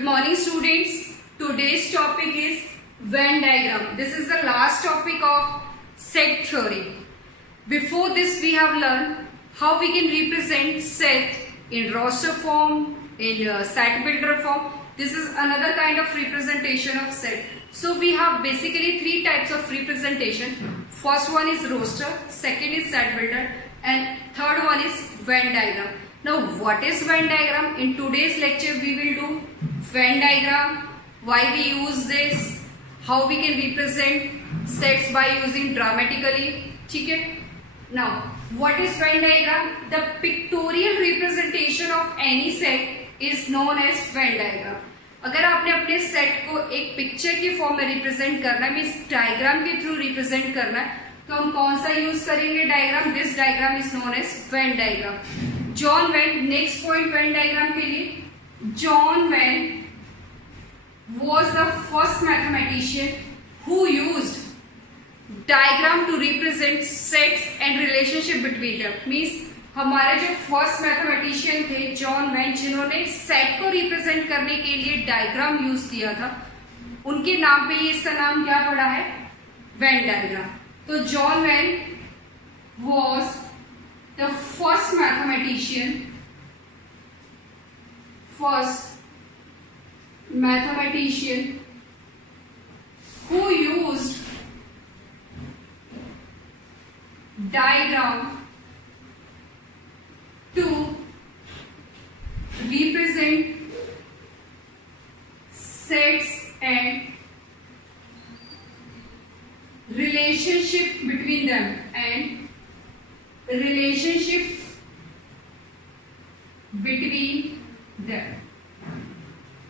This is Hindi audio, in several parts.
Good morning students. Today's topic is Venn diagram. This is the last topic of set theory. Before this we have learned how we can represent set in roster form, in set builder form. This is another kind of representation of set. So we have basically three types of representation. First one is roster, second is set builder, and third one is Venn diagram. Now what is Venn diagram? In today's lecture we will do Venn diagram, why we use this, how we can represent sets by using dramatically. ठीक है? Now what is Venn diagram? The pictorial representation of any set is known as Venn diagram. अगर आपने अपने सेट को एक पिक्चर की फॉर्म में रिप्रेजेंट करना है, मीन्स डायग्राम के थ्रू रिप्रेजेंट करना है, तो हम कौन सा यूज करेंगे diagram? This diagram is known as Venn diagram. John Venn, next point Venn diagram के लिए, John Venn was the first mathematician who used diagram to represent sets and relationship between them. Means हमारे जो फर्स्ट मैथमेटिशियन थे जॉन वेन, जिन्होंने सेट को रिप्रेजेंट करने के लिए डायग्राम यूज किया था, उनके नाम पे ही इसका नाम क्या पड़ा है? Venn diagram. तो John Venn was the first mathematician who used diagram to represent sets and relationship between them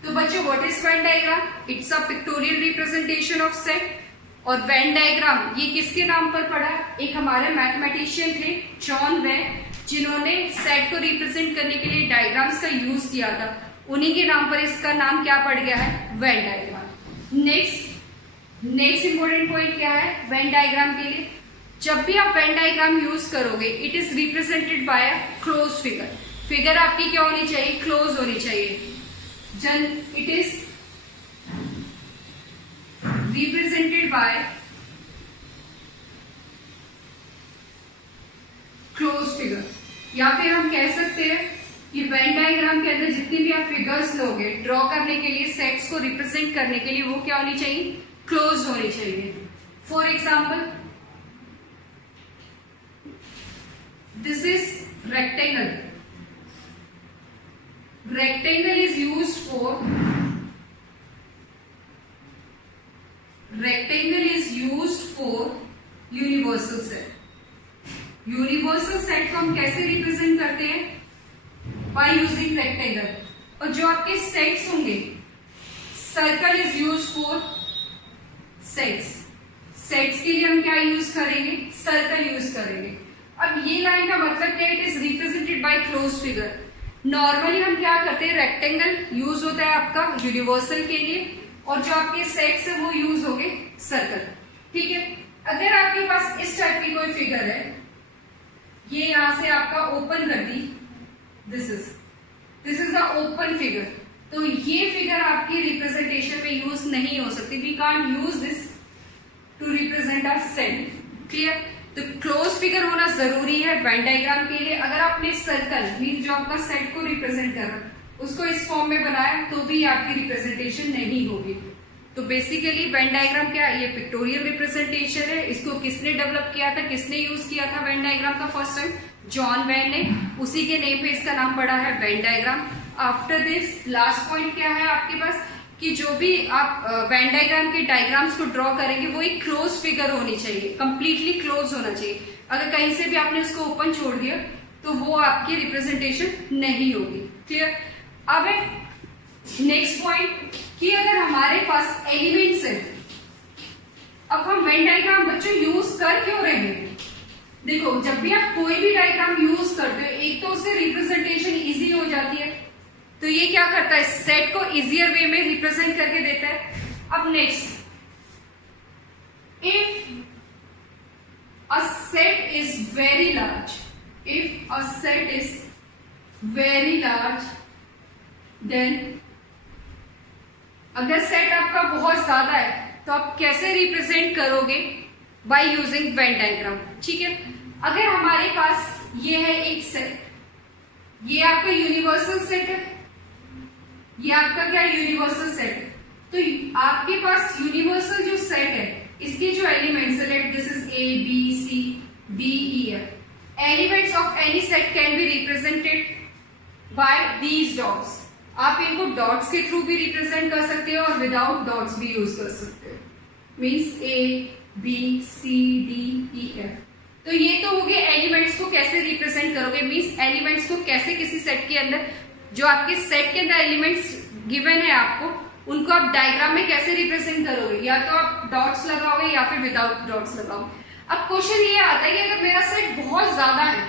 तो बच्चों what is Venn diagram? It's a pictorial representation of set. और वेन डायग्राम ये किसके नाम पर पड़ा? एक हमारे मैथमेटिशियन थे जॉन वेन, जिन्होंने सेट को रिप्रेजेंट करने के लिए डायग्राम्स का यूज किया था. उन्हीं के नाम पर इसका नाम क्या पड़ गया है? Venn diagram. Next important point क्या है वेन डायग्राम के लिए? जब भी आप वेन डायग्राम यूज करोगे, it is represented by a close figure. Figure आपकी क्या होनी चाहिए? क्लोज होनी चाहिए. It is represented by closed figure. या फिर हम कह सकते हैं कि वेन डायग्राम के अंदर जितनी भी आप फिगर्स लोगे ड्रॉ करने के लिए, सेट्स को रिप्रेजेंट करने के लिए, वो क्या होनी चाहिए? क्लोज होनी चाहिए. For example, this is rectangle. Rectangle is used for universal set. Universal set को हम कैसे रिप्रेजेंट करते हैं? By using rectangle. और जो आपके सेट्स होंगे, circle is use for sets. Sets के लिए हम क्या यूज करेंगे? सर्कल यूज करेंगे. अब ये लाइन का मतलब क्या? It is represented by close figure. Normally हम क्या करते हैं? रेक्टेंगल यूज होता है आपका यूनिवर्सल के लिए, और जो आपके सेट्स है वो यूज हो गए सर्कल. ठीक है? अगर आपके पास इस टाइप की कोई फिगर है, ये यहां से आपका ओपन कर दी, this is the open figure, तो ये फिगर आपकी रिप्रेजेंटेशन में यूज नहीं हो सकती. We can't use this to represent a set. Clear? तो क्लोज फिगर होना जरूरी है वेन डायग्राम के लिए. अगर आपने सर्कल मीन जो आपका सेट को रिप्रेजेंट कर रहा है उसको इस फॉर्म में बनाया तो भी आपकी रिप्रेजेंटेशन नहीं होगी. तो बेसिकली वेन डायग्राम क्या है? ये पिक्टोरियल रिप्रेजेंटेशन है. इसको किसने डेवलप किया था, किसने यूज किया था वेन डायग्राम का फर्स्ट टाइम? जॉन वेन ने. उसी के नेम पे इसका नाम पड़ा है Venn diagram. After this last point क्या है आपके पास कि जो भी आप वेन डायग्राम के डायग्राम्स को ड्रॉ करेंगे वो एक क्लोज फिगर होनी चाहिए, कंप्लीटली क्लोज होना चाहिए. अगर कहीं से भी आपने उसको ओपन छोड़ दिया तो वो आपकी रिप्रेजेंटेशन नहीं होगी. क्लियर? अब नेक्स्ट पॉइंट कि अगर हमारे पास एलिमेंट्स है, अब हम वेन डायग्राम बच्चों यूज कर क्यों रहे हैं? देखो, जब भी आप कोई भी डायग्राम यूज करते हो, एक तो उससे रिप्रेजेंटेशन इजी हो जाती है, तो ये क्या करता है? सेट को इजियर वे में रिप्रेजेंट करके देता है. अब next, if a set is very large, then अगर सेट आपका बहुत ज्यादा है तो आप कैसे रिप्रेजेंट करोगे? By using Venn diagram. ठीक है, अगर हमारे पास ये है एक सेट, ये आपका यूनिवर्सल सेट है, ये आपका क्या यूनिवर्सल सेट है, तो आपके पास यूनिवर्सल जो सेट है इसके जो elements, let this is A B C D E F, elements of any set can be represented by these dots. आप इनको डॉट्स के थ्रू भी रिप्रेजेंट कर सकते हो और विदाउट डॉट्स भी यूज कर सकते हो। Means A B C D E F. तो ये तो हो गए एलिमेंट्स को कैसे रिप्रेजेंट करोगे, मीन्स एलिमेंट्स को कैसे किसी सेट के अंदर, जो आपके सेट के अंदर एलिमेंट्स गिवन है आपको, उनको आप डायग्राम में कैसे रिप्रेजेंट करोगे, या तो आप डॉट्स लगाओगे या फिर विदाउट डॉट्स लगाओगे। अब क्वेश्चन ये आता है कि अगर मेरा सेट बहुत ज्यादा है,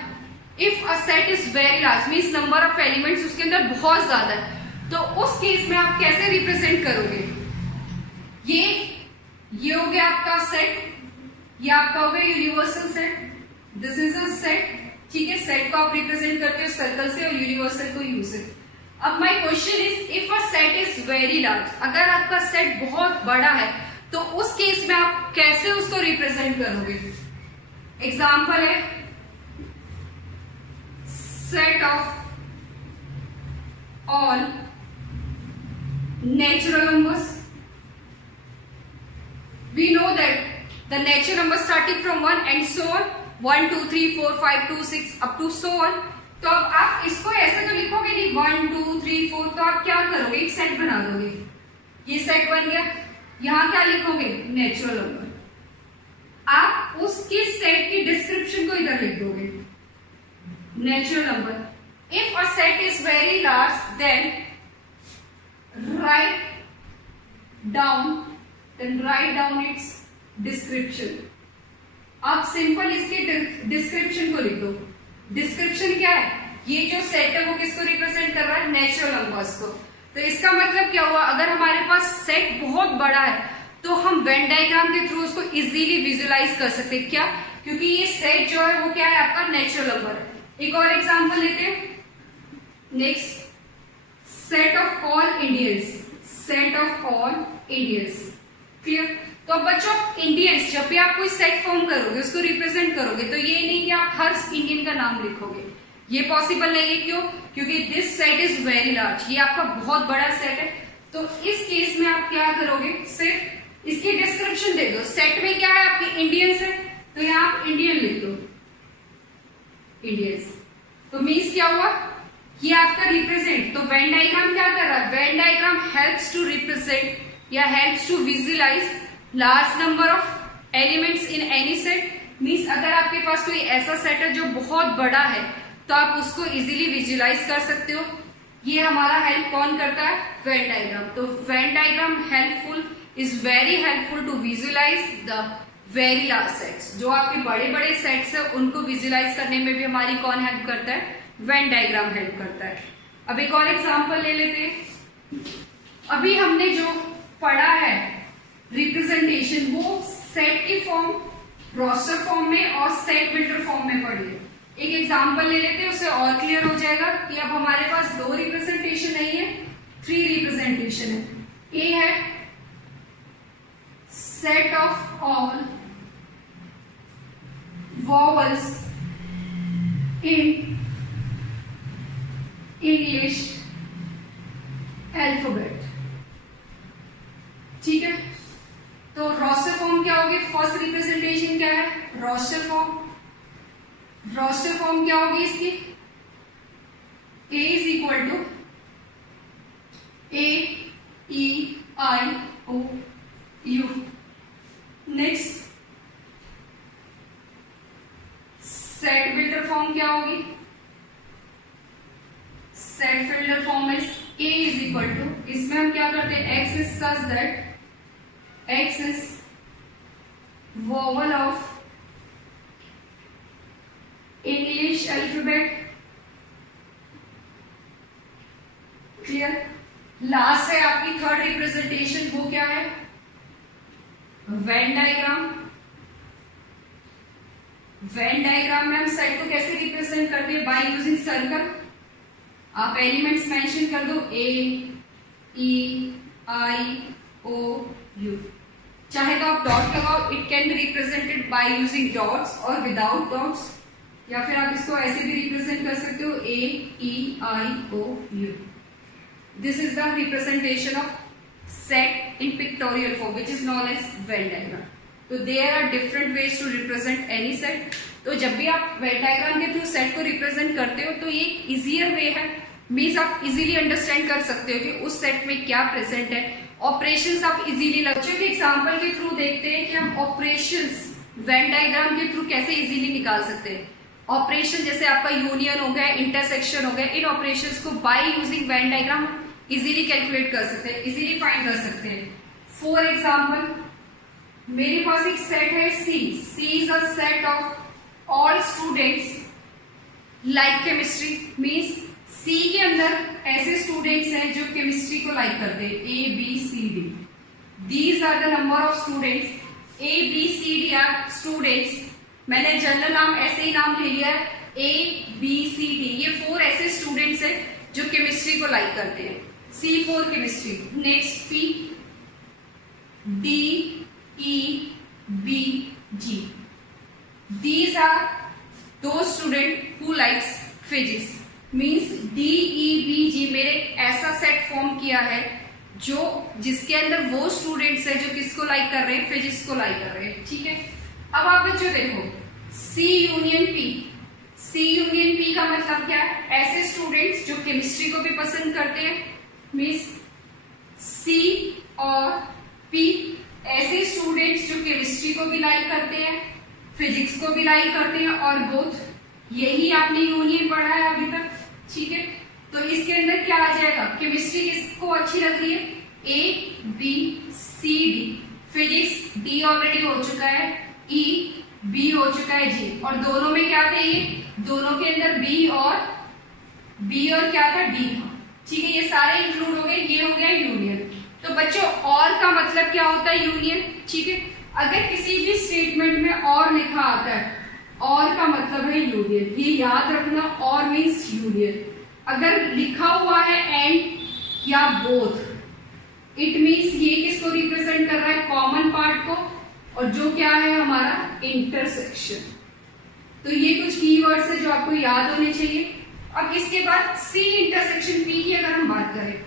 if a set is very large, means number of elements उसके अंदर बहुत ज्यादा है, तो उस केस में आप कैसे रिप्रेजेंट करोगे? ये हो गया आपका सेट, ये आपका हो गया universal set, this is a set. ठीक है, सेट को आप रिप्रेजेंट करते हो सर्कल से और यूनिवर्सल को यू से। अब my question is, if a set is very large, अगर आपका सेट बहुत बड़ा है तो उस केस में आप कैसे उसको रिप्रेजेंट करोगे? एग्जाम्पल है set of all natural numbers. We know that the natural numbers starting from 1 and so on, 1 2 3 4 5 2 6 up to so on. तो अब आप इसको ऐसे तो लिखोगे नहीं 1 2 3 4, तो आप क्या करोगे? एक सेट बना दोगे, ये सेट बन गया। यहां क्या लिखोगे? Natural number. आप उसके सेट की डिस्क्रिप्शन को इधर लिख दोगे, natural number. If a set is very large then write down its description। आप सिंपल इसके डिस्क्रिप्शन को लिख दो। डिस्क्रिप्शन क्या है? ये जो सेट है वो किसको रिप्रेजेंट कर रहा है? नेचुरल नंबर्स को। तो इसका मतलब क्या हुआ? अगर हमारे पास सेट बहुत बड़ा है तो हम वेन डायग्राम के थ्रू उसको इजीली विजुअलाइज कर सकते हैं। क्या? क्योंकि ये सेट जो है वो क्या है? आपका नेचुरल नंबर है। एक और एग्जाम्पल लेते हैं, next, set of all Indians, set of all Indians. Clear? तो अब बच्चों, इंडियंस जब भी आप कोई सेट फॉर्म करोगे, उसको रिप्रेजेंट करोगे, तो ये नहीं कि आप हर इंडियन का नाम लिखोगे, ये पॉसिबल नहीं है। क्यों? क्योंकि this set is very large, ये आपका बहुत बड़ा सेट है। तो इस केस में आप क्या करोगे? सिर्फ इसकी डिस्क्रिप्शन दे दो। सेट में क्या है? आपके इंडियंस है, तो यहां आप इंडियन लिख दो, इंडियंस। तो मीन्स क्या हुआ? ये आपका रिप्रेजेंट। तो वेन डायग्राम क्या कर रहा है? Venn diagram helps to represent या helps to visualise large number of elements in any set. Means अगर आपके पास कोई ऐसा सेट है जो बहुत बड़ा है तो आप उसको इजीली विजुअलाइज कर सकते हो। ये हमारा हेल्प कौन करता है? Venn diagram. तो Venn diagram helpful, is very helpful to visualise the very large sets. जो आपके बड़े बड़े सेट्स है उनको विजुअलाइज करने में भी हमारी कौन हेल्प करता है? वेन डायग्राम हेल्प करता है। अब एक और एग्जांपल ले लेते हैं। अभी हमने जो पढ़ा है रिप्रेजेंटेशन, वो सेट की फॉर्म, रोस्टर फॉर्म में और सेट बिल्डर फॉर्म में पढ़ी है। एक एग्जांपल ले लेते हैं, उससे और क्लियर हो जाएगा कि अब हमारे पास 2 रिप्रेजेंटेशन नहीं है, 3 रिप्रेजेंटेशन है। ए है set of all vowels in English alphabet. ठीक है, तो रोस्टर फॉर्म क्या होगी? फर्स्ट रिप्रेजेंटेशन क्या है? Roster form. रोस्टर फॉर्म क्या होगी इसकी? A is equal to A E I O U. Next, set builder form क्या होगी? Set builder form is A is equal to, इसमें हम क्या करते हैं? X is such that x is vowel of English alphabet. Clear? Last है आपकी थर्ड रिप्रेजेंटेशन, वो क्या है? Venn diagram. वेन डायग्राम में हम सेट को कैसे रिप्रेजेंट करते हैं? By using circle. आप एलिमेंट्स मेंशन कर दो, ए ई आई ओ यू। चाहे तो आप डॉट लगाओ, it can be represented by using dots और विदाउट डॉट्स, या फिर आप इसको ऐसे भी रिप्रेजेंट कर सकते हो A E I O U. This is the representation of set in pictorial form which is known as Venn diagram. तो there are different ways to represent any set. तो जब भी आप वेन डायग्राम के थ्रू सेट को रिप्रेजेंट करते हो तो ये इजियर वे है, मीन्स आप इजीली अंडरस्टैंड कर सकते हो कि उस सेट में क्या प्रेजेंट है। ऑपरेशंस आप इजीली बच्चों के एग्जांपल के थ्रू देखते हैं कि हम ऑपरेशंस वेन डायग्राम के थ्रू कैसे इजीली निकाल सकते हैं। ऑपरेशन जैसे आपका यूनियन हो गया, इंटरसेक्शन हो गया, इन ऑपरेशंस को by using Venn diagram easily calculate कर सकते हैं, इजीली फाइंड कर सकते हैं। फॉर एग्जाम्पल मेरे पास एक सेट है C. C is a set of all students like chemistry, means C के अंदर ऐसे स्टूडेंट्स हैं जो केमिस्ट्री को लाइक करते हैं, A B C D. These are the number of students, A B C D are students. मैंने जनरल नाम ऐसे ही नाम ले लिया है, ए बी सी डी। ये 4 ऐसे स्टूडेंट्स हैं जो केमिस्ट्री को लाइक करते हैं। C for chemistry. Next P D E B G. These are those student who likes physics, means D E B G मेरे ऐसा सेट फॉर्म किया है जो जिसके अंदर वो स्टूडेंट्स है जो किसको लाइक कर रहे हैं, फिजिक्स को लाइक कर रहे हैं। ठीक है, अब आप बच्चों देखो C union P। C union P का मतलब क्या है? ऐसे स्टूडेंट्स जो केमिस्ट्री को भी पसंद करते हैं, मीन्स C और P ऐसे स्टूडेंट्स जो केमिस्ट्री को भी लाइक करते हैं, फिजिक्स को भी लाइक करते हैं, और बोथ यही आपने यूनियन पढ़ा है अभी तक। ठीक है, तो इसके अंदर क्या आ जाएगा? केमिस्ट्री किसको अच्छी लग रही है? A B C D. Physics D already हो चुका है, ई बी हो चुका है, जी। और दोनों में क्या थे? ये दोनों के अंदर बी और क्या था? डी था। ठीक है, ये सारे इंक्लूड हो गए, ये हो गया यूनियन। तो बच्चों और का मतलब क्या होता है? यूनियन। ठीक है, अगर किसी भी स्टेटमेंट में और लिखा आता है, और का मतलब है यूनियन, ये याद रखना। और मीन्स यूनियन। अगर लिखा हुआ है एंड या बोथ, इट मीन्स ये किसको रिप्रेजेंट कर रहा है? कॉमन पार्ट को, और जो क्या है हमारा? इंटरसेक्शन। तो ये कुछ कीवर्ड्स है जो आपको याद होने चाहिए। अब इसके बाद सी इंटरसेक्शन पी की अगर हम बात करें,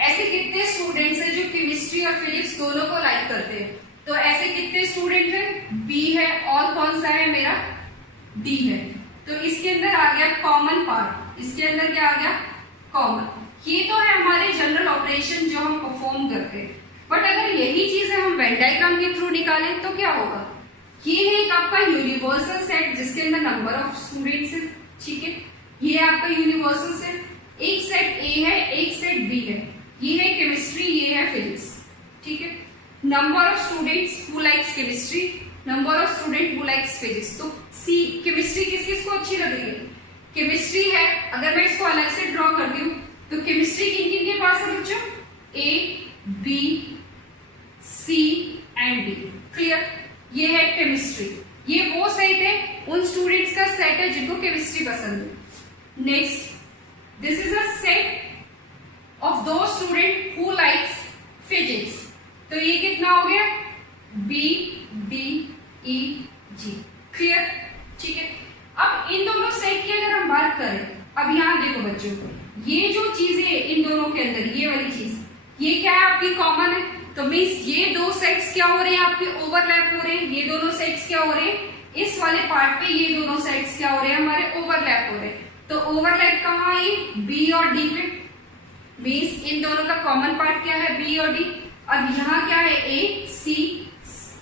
ऐसे कितने स्टूडेंट्स हैं जो केमिस्ट्री और फिजिक्स दोनों को लाइक करते हैं? तो ऐसे कितने स्टूडेंट हैं? बी है, और कौन सा है मेरा? डी है। तो इसके अंदर आ गया कॉमन पार्ट। इसके अंदर क्या आ गया? कॉमन। ये तो है हमारे जनरल ऑपरेशन जो हम परफॉर्म करते हैं। बट अगर यही चीजें हम वेन डायग्राम के थ्रू निकालें तो क्या होगा? ये है एक आपका यूनिवर्सल सेट जिसके अंदर नंबर ऑफ स्टूडेंट्स है। ठीक है, ये है आपका यूनिवर्सल सेट। एक सेट ए है, एक सेट बी है। ये है केमिस्ट्री, ये है फिजिक्स। ठीक है, number of students who likes chemistry, number of student who likes physics. तो सी केमिस्ट्री किस किस को अच्छी लग रही है? केमिस्ट्री है। अगर मैं इसको अलग से ड्रॉ करती हूँ तो केमिस्ट्री किन किन के पास है बच्चों? A B C and D. Clear? ये है केमिस्ट्री। ये वो सेट है, उन स्टूडेंट्स का सेट है जिनको केमिस्ट्री पसंद है। Next, this is a set of दो स्टूडेंट हु लाइक्स फिजिक्स। तो ये कितना हो गया? बी डी ई जी। क्लियर? ठीक है, अब इन दोनों सेट की अगर हम बात करें, अब यहां देखो बच्चों, ये जो चीजें इन दोनों के अंदर, ये वाली चीज, ये क्या है? आपकी कॉमन है। तो मीन्स ये दो सेट्स क्या हो रहे हैं? आपके ओवरलैप हो रहे हैं। ये दोनों सेट्स क्या हो रहे हैं? इस वाले पार्ट पे ये दोनों सेट्स क्या हो रहे हैं? हमारे ओवरलैप हो रहे हैं। तो ओवरलैप कहाँ है? बी और डी पे। मीन्स इन दोनों का कॉमन पार्ट क्या है? बी और डी। अब यहाँ क्या है? ए सी,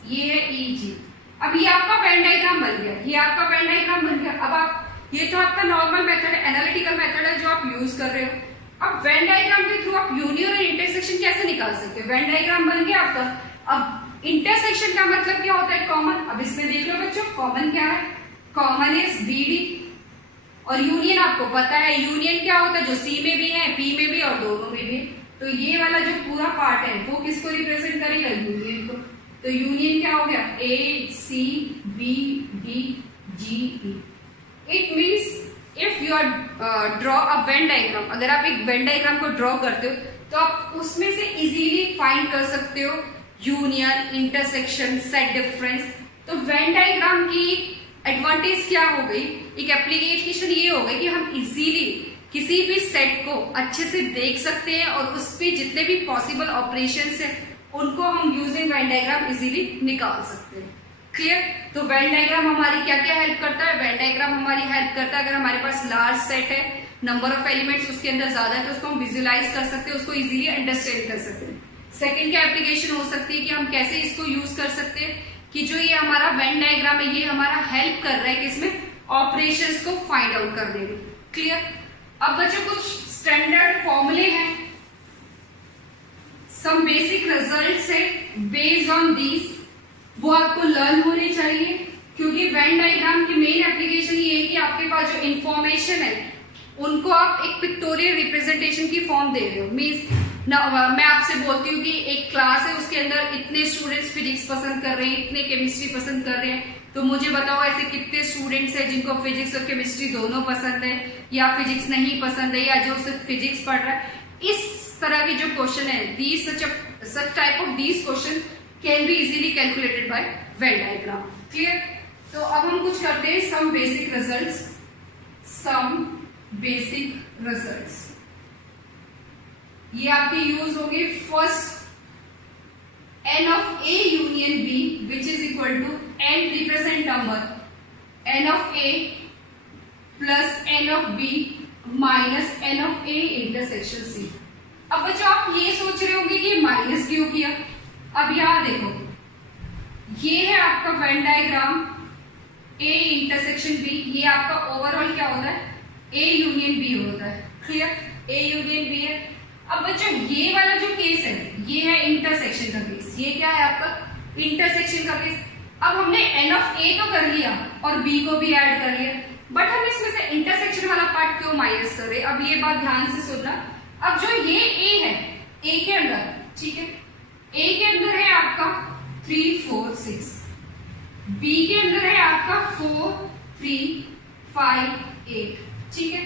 ये है ई जी। अब ये आपका वेन डायग्राम बन गया, ये आपका वेन डायग्राम बन गया। अब आप, ये तो आपका नॉर्मल मेथड है, एनालिटिकल मेथड है जो आप यूज कर रहे हो। अब वेन डायग्राम के थ्रू आप यूनियन और इंटरसेक्शन कैसे निकाल सकते हो? वेन डायग्राम बन गया आपका। अब इंटरसेक्शन का मतलब क्या होता है? कॉमन। अब इसमें देख लो बच्चों, कॉमन क्या है? Common is B D. और यूनियन आपको पता है, यूनियन क्या होता है? जो सी में भी है, पी में भी और दोनों में भी। तो ये वाला जो पूरा पार्ट है वो किसको रिप्रेजेंट करेगा? यूनियन को। तो यूनियन क्या हो गया? A C B D G E. It means if you are draw a Venn diagram, अगर आप एक वेन डायग्राम को ड्रॉ करते हो तो आप उसमें से इजी फाइंड कर सकते हो यूनियन, इंटरसेक्शन, सेट डिफरेंस। तो वेन डायग्राम की एडवांटेज क्या हो गई, एक एप्लीकेशन ये हो गई कि हम इजीली किसी भी सेट को अच्छे से देख सकते हैं और उस पे जितने भी पॉसिबल ऑपरेशंस है उनको हम यूजिंग वेन डायग्राम इजीली निकाल सकते हैं। क्लियर? तो वेन डायग्राम हमारी क्या क्या हेल्प करता है? वेन डायग्राम हमारी हेल्प करता है अगर हमारे पास लार्ज सेट है, नंबर ऑफ एलिमेंट्स उसके अंदर ज्यादा है, तो उसको हम विजुअलाइज कर सकते हैं, उसको इजीली अंडरस्टैंड कर सकते हैं। सेकंड क्या एप्लीकेशन हो सकती है कि हम कैसे इसको यूज कर सकते हैं कि जो ये हमारा वेन डायग्राम है ये हमारा हेल्प कर रहा है किसमें? ऑपरेशंस को फाइंड आउट करने में। क्लियर? अब बच्चों कुछ स्टैंडर्ड फॉर्मूले हैं, सम बेसिक रिजल्ट्स है बेस्ड ऑन दीज, वो आपको लर्न होने चाहिए क्योंकि वेन डायग्राम की मेन एप्लीकेशन ये है कि आपके पास जो इंफॉर्मेशन है उनको आप एक पिक्टोरियल रिप्रेजेंटेशन की फॉर्म दे रहे हो। मीन्स मैं आपसे बोलती हूँ कि एक क्लास है उसके अंदर इतने स्टूडेंट्स फिजिक्स पसंद कर रहे हैं, इतने केमिस्ट्री पसंद कर रहे हैं, तो मुझे बताओ ऐसे कितने स्टूडेंट्स हैं जिनको फिजिक्स और केमिस्ट्री दोनों पसंद है या फिजिक्स नहीं पसंद है या जो सिर्फ फिजिक्स पढ़ रहा है। इस तरह के जो क्वेश्चन है such type of these question can be easily calculated by Venn diagram. Clear? तो अब हम कुछ करते हैं some basic results। ये आपके यूज होंगे first n of A union B which is equal to n represent number n of A plus n of B minus n of A intersection C। अब बच्चों आप ये सोच रहे होंगे कि माइनस क्यों किया? अब यहां देखो, ये है आपका Venn diagram A intersection B, ये आपका ओवरऑल क्या होता है? A यूनियन B होता है। क्लियर? A यूनियन B है। अब बच्चों ये वाला जो केस है ये है इंटरसेक्शन का केस, ये क्या है आपका? इंटरसेक्शन का केस। अब हमने n ऑफ A तो कर लिया और B को भी ऐड कर लिया, बट हम इसमें से इंटरसेक्शन वाला पार्ट क्यों माइनस कर रहे? अब ये बात ध्यान से सुनना। अब जो ये A है, A के अंदर, ठीक है, A के अंदर है आपका 3 4 6, B के अंदर है आपका 4 3 5 8, ठीक है।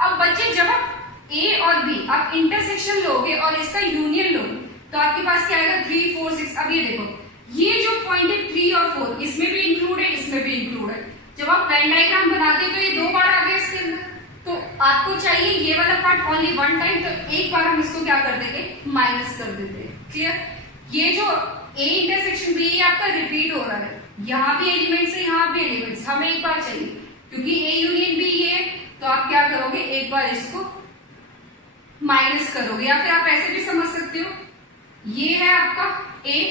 अब बच्चे जब आप A और B आप इंटरसेक्शन लोगे और इसका यूनियन लोगे तो आपके पास क्या आएगा? 3 4 6। अब ये देखो, ये जो पॉइंट है 3 और 4 इसमें भी इंक्लूड है, इसमें भी इंक्लूड है। जब आप वेन डायग्राम बनाते हो तो ये दो बार आ गया इसके अंदर, तो आपको चाहिए ये वाला पार्ट ओनली वन टाइम, तो एक बार हम इसको क्या कर देंगे? माइनस कर देते हैं। क्लियर? ये जो A इंटरसेक्शन B आपका रिपीट हो रहा है, यहाँ भी एलिमेंट्स है, यहाँ भी एलिमेंट्स, हमें एक बार चाहिए क्योंकि A यूनियन B ये है, तो आप क्या करोगे? एक बार इसको माइनस करोगे, या फिर आप ऐसे भी समझ सकते हो, ये है आपका A।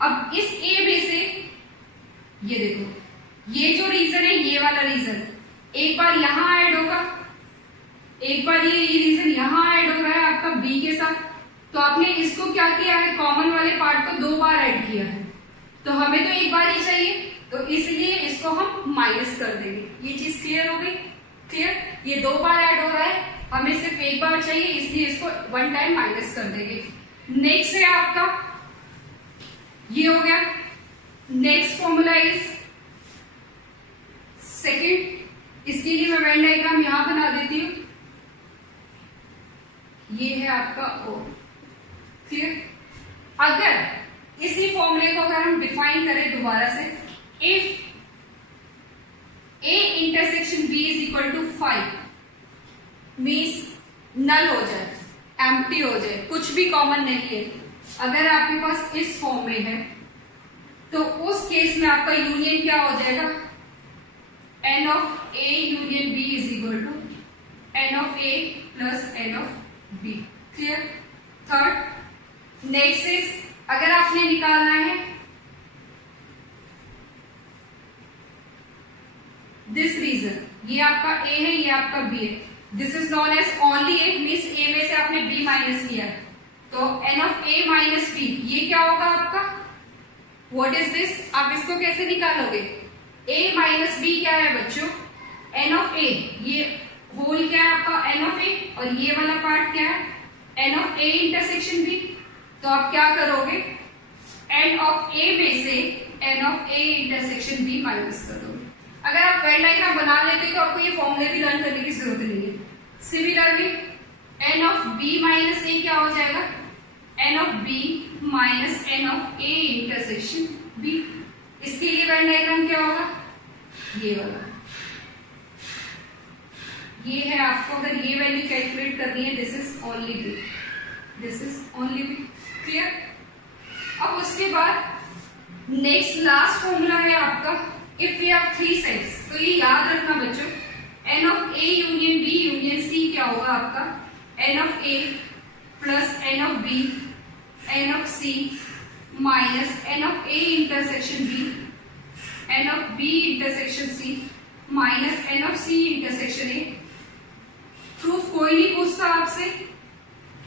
अब इस A में से ये देखो, ये जो रीजन है ये वाला रीजन एक बार यहां ऐड होगा, एक बार ये रीजन यहां ऐड हो रहा है आपका B के साथ, तो आपने इसको क्या किया है? कॉमन वाले पार्ट को दो बार ऐड किया है, तो हमें तो एक बार ही चाहिए, तो इसलिए इसको हम माइनस कर देंगे। ये चीज क्लियर हो गई? क्लियर? ये दो बार ऐड हो रहा है, हमें सिर्फ एक बार चाहिए, इसलिए इसको वन टाइम माइनस कर देंगे। नेक्स्ट है आपका, ये हो गया। नेक्स्ट फॉर्मूला इज सेकेंड, इसके लिए मैं वेन डायग्राम यहां बना देती हूं, ये है आपका O। क्लियर? अगर इसी फॉर्मूले को अगर हम डिफाइन करें दोबारा से, if A intersection B is equal to 5 means null हो जाए, एम्प्टी हो जाए, कुछ भी कॉमन नहीं है, अगर आपके पास इस फॉर्म में है तो उस केस में आपका यूनियन क्या हो जाएगा? n of A union B is equal to n of A plus n of B। Clear? Third, next is अगर आपने निकालना है दिस रीजन, ये आपका A है, ये आपका B है, this is known as only A, means A में से आपने B माइनस किया, तो n of A minus B, ये क्या होगा आपका? What is this? आप इसको कैसे निकालोगे? A माइनस B क्या है बच्चों? n of A, ये होल क्या है आपका? n of A, और ये वाला पार्ट क्या है? n of A intersection B। तो आप क्या करोगे? n of A में से n of A intersection B minus कर दोगे। अगर आप वेन डायग्राम बना लेते तो आपको ये फॉर्मूले भी लर्न करने की जरूरत नहीं है। Similarly n of B minus A क्या हो जाएगा? n of B minus N of A intersection B. इसके लिए वेन डायग्राम क्या होगा, ये वाला। ये है आपको अगर ये वैल्यू कैलकुलेट करनी है, this is only B, this is only B. Clear. अब उसके बाद नेक्स्ट लास्ट फॉर्मूला है आपका if we have three sides. तो ये याद रखना बच्चों, N of A union B union C क्या होगा आपका, N of A plus N of B N of C minus N of A intersection B N of B intersection C minus N of C intersection A. Proof कोई नहीं पूछता आपसे,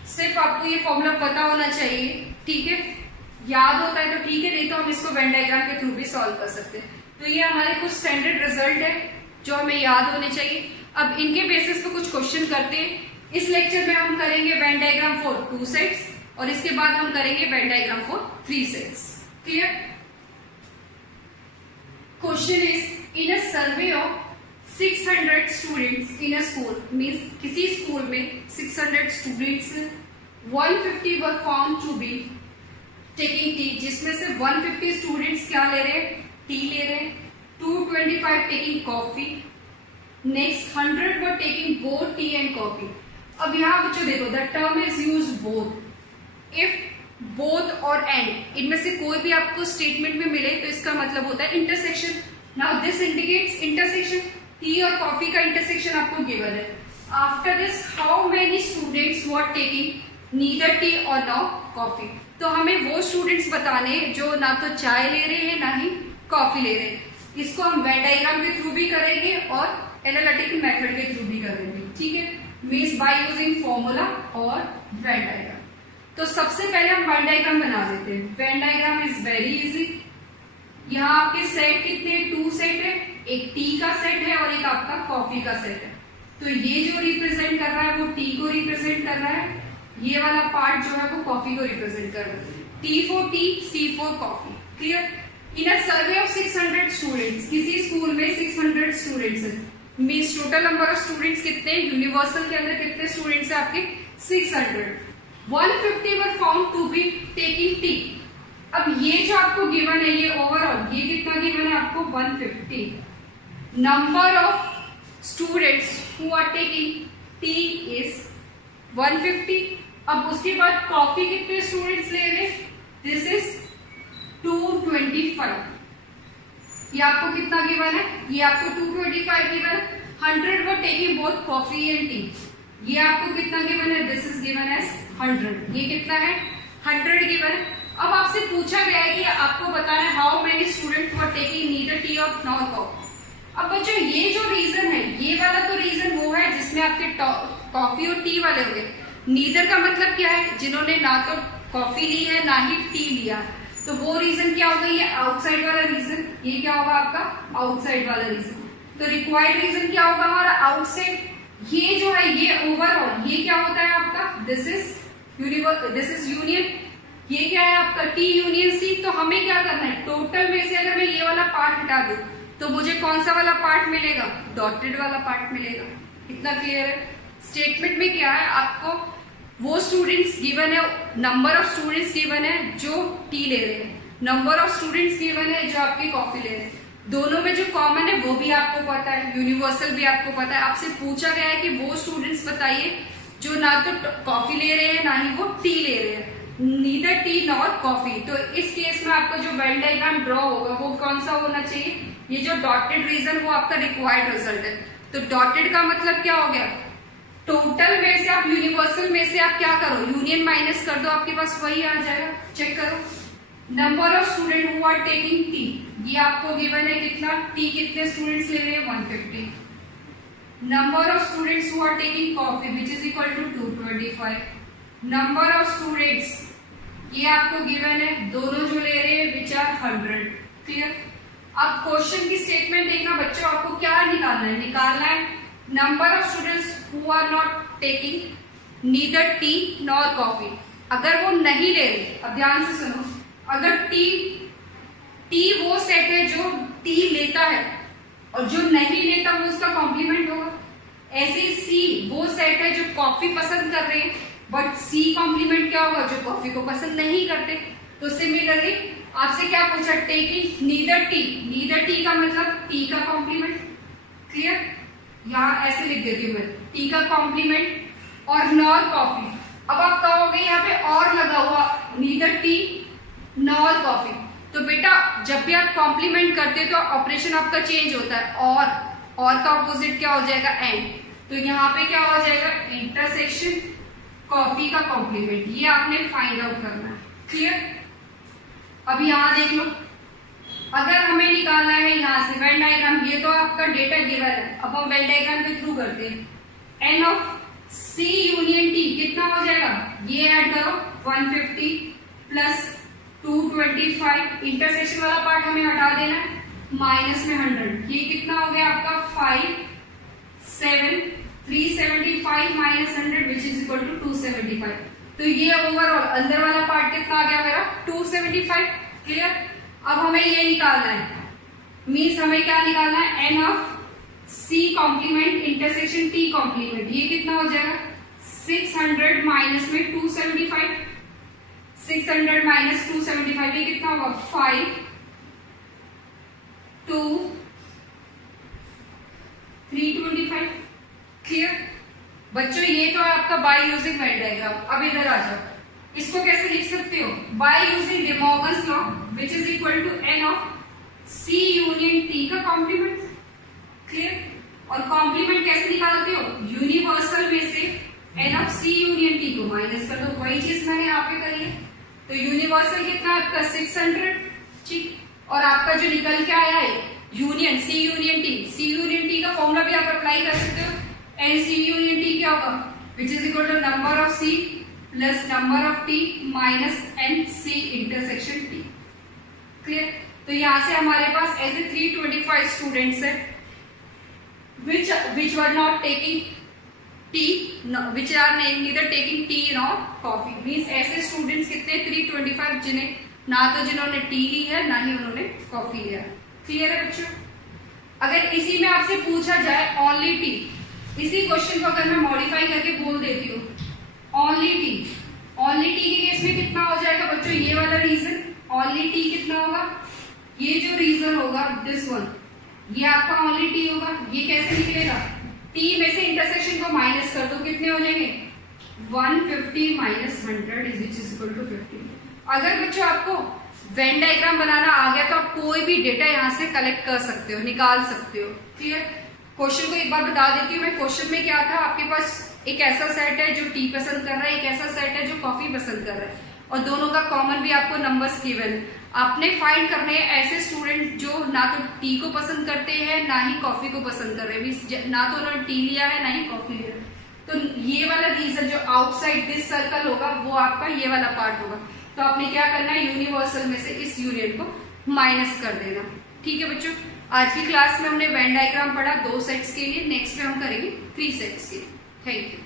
सिर्फ आपको ये फॉर्मूला पता होना चाहिए। ठीक है, याद होता है तो ठीक है, नहीं तो हम इसको वेन डायग्राम के थ्रू भी सॉल्व कर सकते हैं। तो ये हमारे कुछ स्टैंडर्ड रिजल्ट है जो हमें याद होने चाहिए। अब इनके बेसिस पे कुछ क्वेश्चन करते हैं। इस लेक्चर में हम करेंगे वेन डायग्राम फॉर 2 सेट्स और इसके बाद हम करेंगे Venn diagram for 3 sets. Clear. Question is in a survey of 600 students in a school, means किसी स्कूल में 600 students 150 were found to be taking tea, जिसमें से 150 स्टूडेंट्स क्या ले रहे हैं, टी ले रहे हैं, 225 taking coffee, next 100 were taking both T and coffee. अब यहाँ बच्चों देखो the term is use both. If both और एंड इनमें से कोई भी आपको स्टेटमेंट में मिले तो इसका मतलब होता है intersection. Now this indicates intersection, T और कॉफी का इंटरसेक्शन आपको गिवन है। After this how many students were taking neither T और नो कॉफी। तो हमें वो स्टूडेंट्स बताने जो ना तो चाय ले रहे हैं ना ही कॉफी ले रहे हैं। इसको हम वेन डायग्राम के थ्रू भी करेंगे और एनालिटिकल मेथड के थ्रू भी करेंगे। ठीक है, मीन्स बाय यूजिंग फॉर्मूला और वेन डायग्राम। तो सबसे पहले हम वेन डायग्राम बना देते हैं। Venn diagram is very easy. यहाँ आपके सेट कितने, 2 सेट है, एक टी का सेट है और एक आपका कॉफी का सेट है। तो ये जो रिप्रेजेंट कर रहा है वो टी को रिप्रेजेंट कर रहा है, ये वाला पार्ट जो है वो कॉफी को रिप्रेजेंट कर रहा है। T for tea, C for coffee. Clear. In a survey of 600 students, किसी स्कूल में 600 स्टूडेंट्स है, means total number of students कितने, यूनिवर्सल के अंदर कितने स्टूडेंट्स है आपके 600। 150 were found to be taking tea. अब ये जो आपको गिवन है ये ओवरऑल ये कितना गिवन है आपको 150। Number of students who are taking tea is 150। अब उसके बाद कॉफी कितने स्टूडेंट्स ले रहे, दिस इज 225। ये आपको कितना गिवन है, ये आपको 225 गिवन है। 100 were taking both coffee and T, ये आपको कितना गिवन है, दिस इज गिवन एज 100। ये कितना है 100 गिवन है। अब आपसे पूछा गया है कि आपको बताना है how many student were taking neither T और नॉर कॉफी। अब बच्चों ये जो रीजन है, ये वाला तो रीजन वो है जिसमें आपके कॉफी और टी वाले हो गए। नीदर का मतलब क्या है, जिन्होंने ना तो कॉफी ली है ना ही टी लिया, तो वो रीजन क्या होगा, ये आउटसाइड वाला रीजन। ये क्या होगा आपका आउटसाइड वाला रीजन। तो रिक्वायर्ड रीजन क्या होगा हमारा आउटसाइड। ये जो है ये ओवरऑल ये क्या होता है आपका, दिस इज यूनियन। ये क्या है आपका टी यूनियन सी। तो हमें क्या करना है, टोटल में से अगर मैं ये वाला पार्ट हटा दूं तो मुझे कौन सा वाला पार्ट मिलेगा, डॉटेड वाला पार्ट मिलेगा। इतना क्लियर है। स्टेटमेंट में क्या है, आपको वो स्टूडेंट्स गिवन है, नंबर ऑफ स्टूडेंट्स गिवन है जो टी ले रहे हैं, नंबर ऑफ स्टूडेंट्स गिवन है जो आपकी कॉफी ले रहे हैं। दोनों में जो कॉमन है वो भी आपको पता है, यूनिवर्सल भी आपको पता है। आपसे पूछा गया है कि वो स्टूडेंट्स बताइए जो ना तो कॉफी ले रहे हैं ना ही वो टी ले रहे हैं, नीदर टी नॉर कॉफी। तो इस केस में आपका जो वेन डायग्राम ड्रॉ होगा वो कौन सा होना चाहिए, ये जो डॉटेड रीजन वो आपका रिक्वायर्ड रिजल्ट है। तो डॉटेड का मतलब क्या हो गया, टोटल में से आप यूनिवर्सल में से आप क्या करो, यूनियन माइनस कर दो, आपके पास वही आ जाएगा। चेक करो number of student who are taking tea, ये आपको गिवन है कितना, टी कितने स्टूडेंट्स ले रहे हैं 150। Number of students who are taking coffee which is equal to 225। Number of students ये आपको गिवन है, दोनों जो ले रहे हैं विच आर 100। क्लियर। अब क्वेश्चन की स्टेटमेंट देखना बच्चों, आपको क्या निकालना है number of students who are not taking neither tea nor coffee. अगर वो नहीं ले रहे, अब ध्यान से सुनो, अगर टी वो सेट है जो टी लेता है और जो नहीं लेता वो उसका कॉम्प्लीमेंट होगा। ऐसे सी वो सेट है जो कॉफी पसंद कर रहे हैं बट सी कॉम्प्लीमेंट क्या होगा, जो कॉफी को पसंद नहीं करते। तो सिमिलरली आपसे क्या पूछा, टेकिंग नीदर टी का मतलब टी का कॉम्प्लीमेंट। क्लियर, यहाँ ऐसे लिख देती हूँ मैं, टी का कॉम्प्लीमेंट और नॉर कॉफी। अब आप कहोगे यहाँ पे और लगा हुआ, नीदर टी नॉर कॉफी। तो बेटा जब भी आप कॉम्प्लीमेंट करते हो तो ऑपरेशन आपका चेंज होता है, और का ऑपोजिट क्या हो जाएगा, एंड। तो यहाँ पे क्या हो जाएगा, इंटरसेक्शन कॉफी का कॉम्प्लीमेंट। ये आपने फाइंड आउट करना है। क्लियर, अब यहाँ देख लो, अगर हमें निकालना है यहाँ से वेन डायग्राम, ये तो आपका डेटा गिवन है, अब हम वेन डायग्राम के थ्रू करते हैं। N of C union T कितना हो जाएगा, ये ऐड करो 150 प्लस 225, इंटरसेक्शन वाला पार्ट हमें हटा देना है, माइनस में 100, ये कितना हो गया आपका 5 7 375 minus 100 which is equal to 275। तो ये ओवरऑल अंदर वाला पार्ट कितना आ गया मेरा 275। क्लियर, अब हमें ये निकालना है, मीन्स हमें क्या निकालना है, N of C complement intersection T complement, ये कितना हो जाएगा 600 माइनस में 275, 600 माइनस 275 ये कितना होगा 5 2 325। क्लियर बच्चों, ये तो है आपका बाय यूजिंग वेन डायग्राम। अब इधर आ जाओ, इसको कैसे लिख सकते हो, by using De Morgan's law which is equal to N of C union T का कॉम्प्लीमेंट। क्लियर, और कॉम्प्लीमेंट कैसे निकालते हो, यूनिवर्सल में से N of C union T को माइनस कर दो, वही चीज मैंने यहाँ पे करी है। तो यूनिवर्सल कितना आपका 600, ठीक, और आपका जो निकल के आया है यूनियन सी यूनियन टी का फॉर्मूला भी आप अप्लाई कर सकते हो, एन सी यूनियन टी क्या होगा, which is equal to number of C plus number of T minus N C intersection T. Clear, तो यहां से हमारे पास ऐसे 325 स्टूडेंट्स है which were not taking tea, which are neither taking tea nor coffee, means ऐसे स्टूडेंट्स कितने 325 जिन्हें ना तो जिन्होंने टी ली है ना ही उन्होंने कॉफी लिया। क्लियर है बच्चों, अगर इसी में आपसे पूछा जाए ओनली टी, इसी क्वेश्चन को अगर मैं मॉडिफाई करके बोल देती हूँ ओनली टी के केस में कितना हो जाएगा बच्चों, ये वाला रीजन ओनली टी कितना होगा, ये जो रीजन होगा दिस वन, ये आपका ओनली टी होगा। ये कैसे निकलेगा, टी में से इंटरसेक्शन को माइनस कर दो, कितने हो जाएंगे 150 माइनस 100 इज इक्वल टू 50। अगर बच्चों आपको वेन डायग्राम बनाना आ गया तो आप कोई भी डेटा यहाँ से कलेक्ट कर सकते हो, निकाल सकते हो। क्लियर, क्वेश्चन को एक बार बता देती हूँ मैं, क्वेश्चन में क्या था, आपके पास एक ऐसा सेट है जो टी पसंद कर रहा है, एक ऐसा सेट है जो कॉफी पसंद कर रहा है, और दोनों का कॉमन भी आपको नंबर्स गिवन है। आपने फाइंड करने हैं ऐसे स्टूडेंट जो ना तो टी को पसंद करते हैं ना ही कॉफी को पसंद कर रहे हैं, ना तो उन्होंने टी लिया है ना ही कॉफी लिया है। तो ये वाला रीजन जो आउटसाइड दिस सर्कल होगा वो आपका ये वाला पार्ट होगा। तो आपने क्या करना है, यूनिवर्सल में से इस यूनियन को माइनस कर देना। ठीक है बच्चों, आज की क्लास में हमने वेन डायग्राम पढ़ा 2 सेट्स के लिए, नेक्स्ट में हम करेंगे 3 सेट्स के लिए। Thank you.